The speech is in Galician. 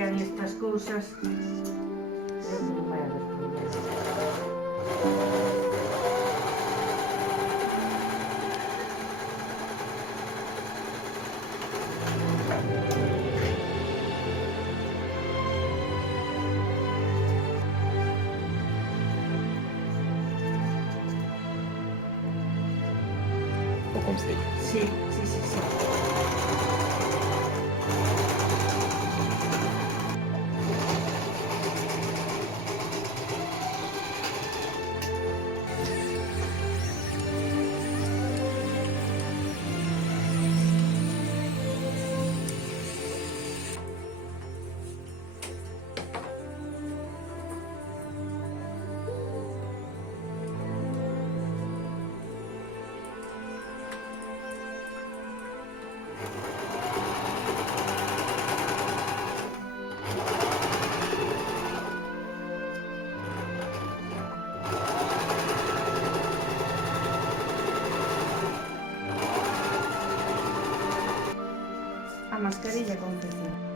sean estas cousas, creo que non vai haber problema. O Concello. Sí, sí, sí, sí. A mascarilla confección.